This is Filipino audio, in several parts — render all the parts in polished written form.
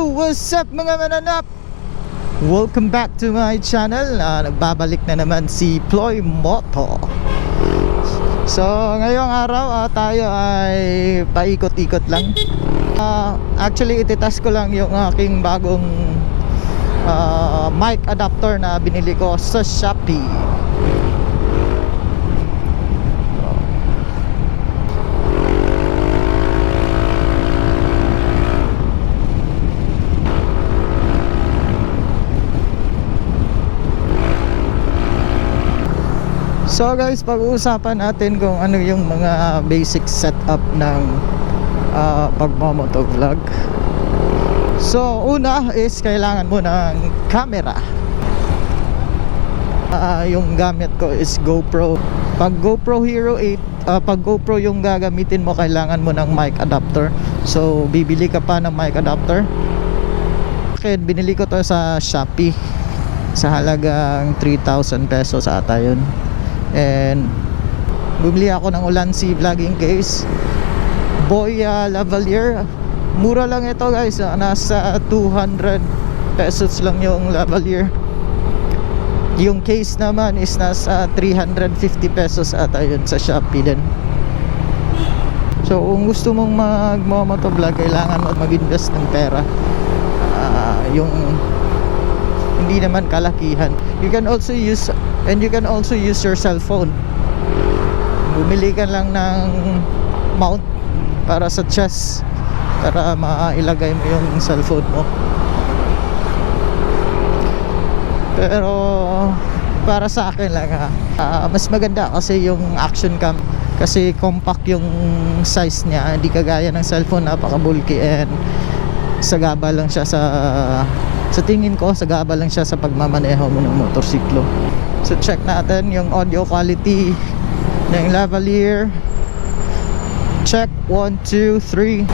Yo, what's up mga mananap? Welcome back to my channel. Nagbabalik na naman si Ploy Moto. So ngayong araw tayo ay paikot-ikot lang. Actually ititest ko lang yung aking bagong mic adapter na binili ko sa Shopee. So guys, pag-uusapan natin kung ano yung mga basic setup ng pagmo-motovlog. So una is kailangan mo ng camera. Yung gamit ko is GoPro. Pag GoPro Hero 8, pag GoPro yung gagamitin mo, kailangan mo ng mic adapter. So bibili ka pa ng mic adapter. Kaya binili ko to sa Shopee sa halagang 3,000 pesos ata yun. And bumili ako ng Ulanzi vlogging case Boy lavalier. Mura lang ito guys, nasa 200 pesos lang yung lavalier. Yung case naman is nasa 350 pesos ata yun sa Shopee din. So kung gusto mong mag-motovlog, kailangan mo mag-invest ng pera. Yung hindi naman kalakihan. You can also use your cell phone. Bumili ka lang ng mount para sa chest para mailagay mo yung cellphone mo. Pero para sa akin lang mas maganda kasi yung action cam, kasi compact yung size niya, hindi kagaya ng cellphone, napaka bulky, and sagaba lang siya sa tingin ko, sagaba lang siya sa pagmamaneho mo ng motorsiklo. So check natin yung audio quality ng lavalier. Check 1, 2, 3.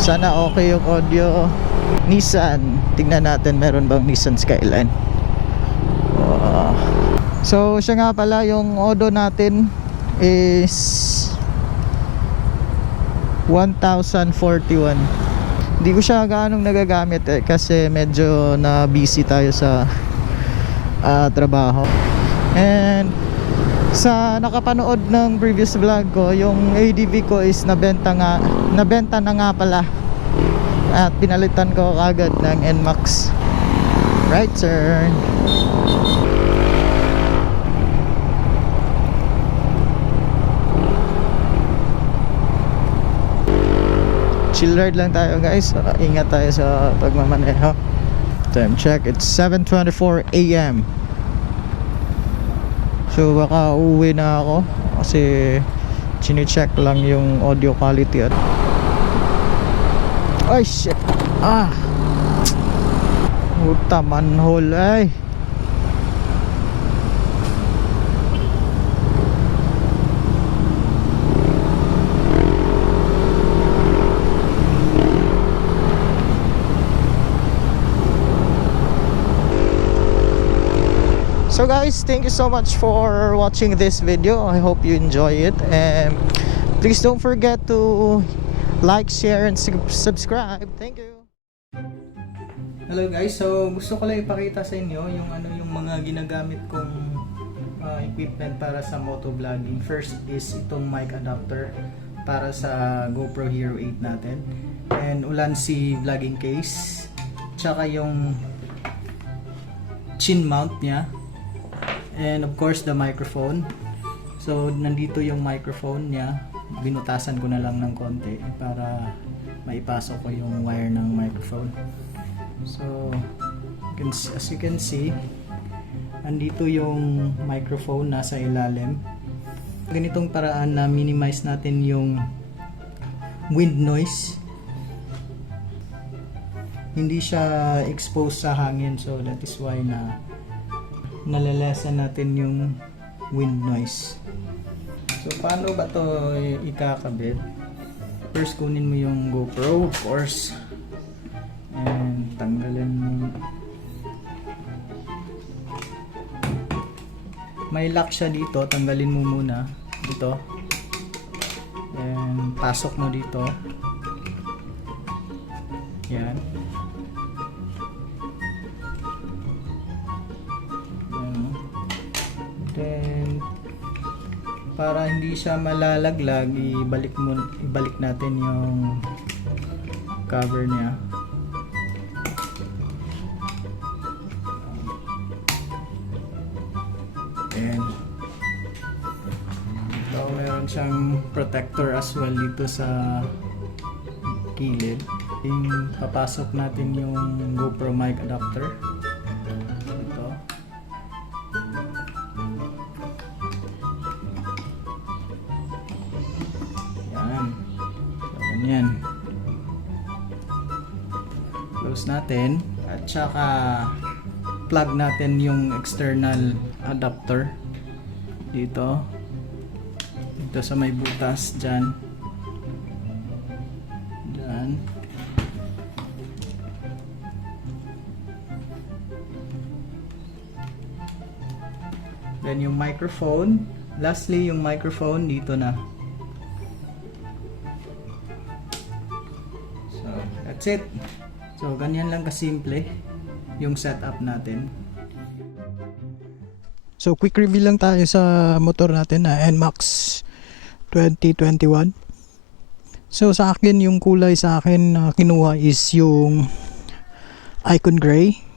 Sana okay yung audio. Nissan, tingnan natin meron bang Nissan Skyline. So siya nga pala, yung audio natin is 1041. Hindi ko siya gaanong nagagamit kasi medyo na busy tayo sa trabaho. And sa nakapanood ng previous vlog ko, yung ADV ko is nabenta na nga pala, at pinalitan ko agad ng Nmax. Right turn. Chill ride lang tayo guys. Ingat tayo sa pagmamaneho. Time check, it's 7:24 AM. So baka uuwi na ako kasi chine-check lang yung audio quality at ay shit. Puta, manhole ay. So guys, thank you so much for watching this video. I hope you enjoy it, and please don't forget to like, share, and subscribe. Thank you. Hello guys, so gusto ko lang ipakita sa inyo yung mga ginagamit kong equipment para sa motovlogging. First is itong mic adapter para sa GoPro Hero 8 natin, and Ulanzi vlogging case, tsaka yung chin mount niya, and of course the microphone. So nandito yung microphone niya, binutasan ko na lang ng konti para maipasok ko yung wire ng microphone. So as you can see, andito yung microphone nasa ilalim. Ganitong paraan na minimize natin yung wind noise, hindi siya exposed sa hangin, so that is why nalalasan natin yung wind noise. So paano ba to ikakabit? First kunin mo yung GoPro, of course, and tanggalin mo. May lock siya dito, tanggalin mo muna dito, and pasok mo dito. Yan. para hindi siya malalaglag, ibalik natin yung cover niya. And so meron siyang protector as well dito sa gilid. Papasok natin yung GoPro mic adapter. Ito. Yan. So, ganyan. Close natin. At saka plug natin yung external adapter dito sa may butas dyan. Then yung microphone, lastly yung microphone dito na. So that's it. So ganyan lang kasimple yung setup natin. So quick review lang tayo sa motor natin na Nmax 2021. So sa akin yung kulay sa akin na kinuha is yung Icon Gray.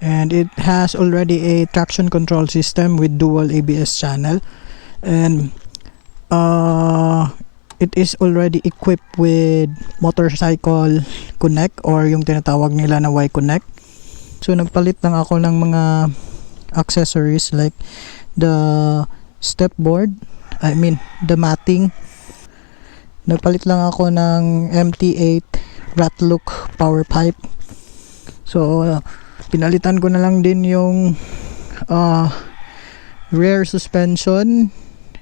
And it has already a traction control system with dual ABS channel. And it is already equipped with motorcycle connect or yung tinatawag nila na Y connect. So nagpalit lang ako ng mga accessories like the step board, the matting. Nagpalit lang ako ng MT8 Ratlook power pipe. So pinalitan ko na lang din yung rear suspension.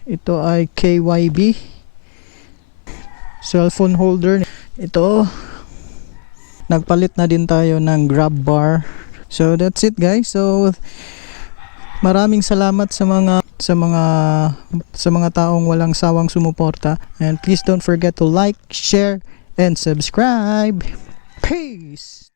Ito ay KYB. Cellphone holder. Ito. Nagpalit na din tayo ng grab bar. So that's it guys. So maraming salamat sa mga taong walang sawang sumuporta. And please don't forget to like, share, and subscribe. Peace!